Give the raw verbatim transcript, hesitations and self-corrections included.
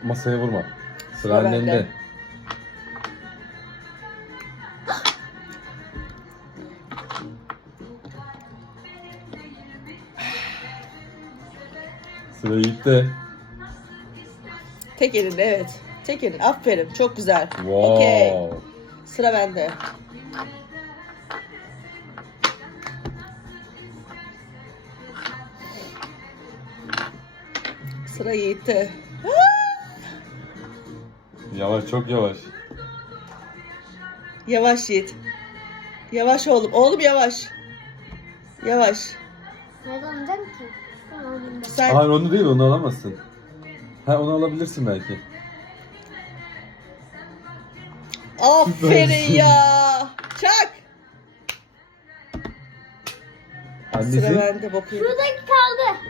masaya vurma. Sıra Sıra annemde. bende. Sıra Yiğit'te. Tek elinde evet. Tek elin. Aferin. Çok güzel. Wow. Okey. Sıra bende. Sıra Yiğit'te. Yavaş, çok yavaş. Yavaş Yiğit. Yavaş oğlum. Oğlum yavaş. Yavaş. Nerede alacağım ki? Şuradan alayım ben. Sen Hayır onu değil, onu alamazsın. Ha onu alabilirsin belki. aferin ya. Çak. Annesi. Sıra bende bakayım. Şuradaki kaldı.